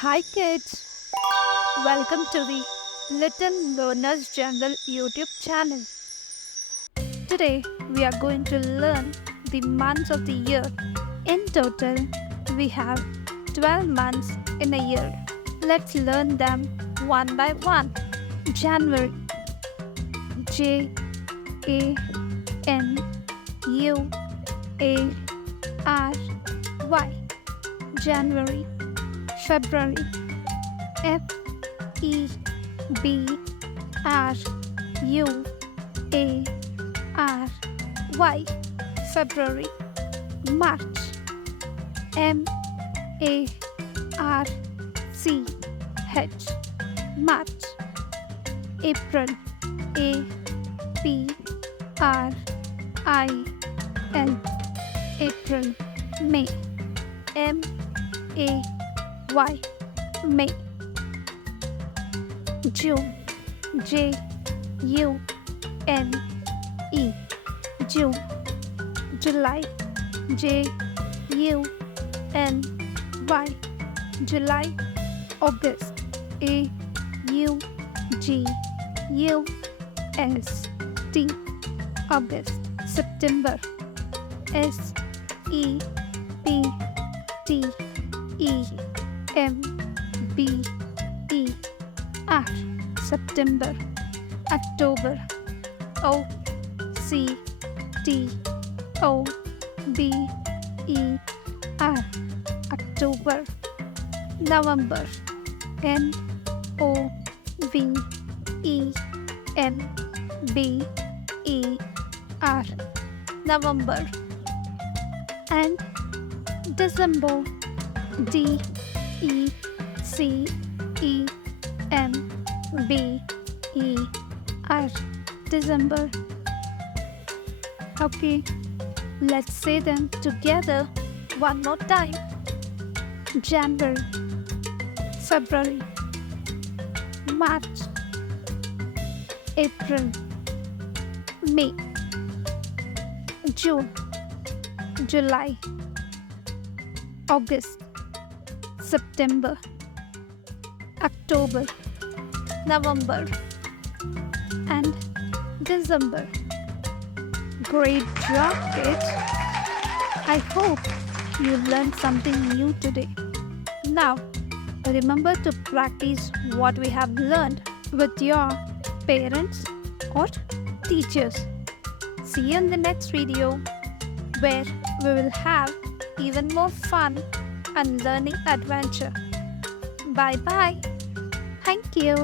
Hi kids, welcome to the Little Learners Jungle YouTube channel. Today we are going to learn the months of the year. In total, we have 12 months in a year. Let's learn them one by one. January, J A N U A R Y. January. February, F E B R U A R Y. February. March, M A R C H. March. April, A P R I L. April. May, M A Y. May. June, J U N E. June. July, J U N Y. July. August, A U G U S T. August. September, S E P T E M B E R. September. October, O C T O B E R. October. November, N O V E M B E R. November. And December, D E C E M B E R. December. Okay, let's say them together one more time. January, February, March, April, May, June, July, August, September, October, November, and December. Great job, kids! I hope you learned something new today. Now, remember to practice what we have learned with your parents or teachers. See you in the next video where we will have even more fun and learning adventure. Bye bye. Thank you.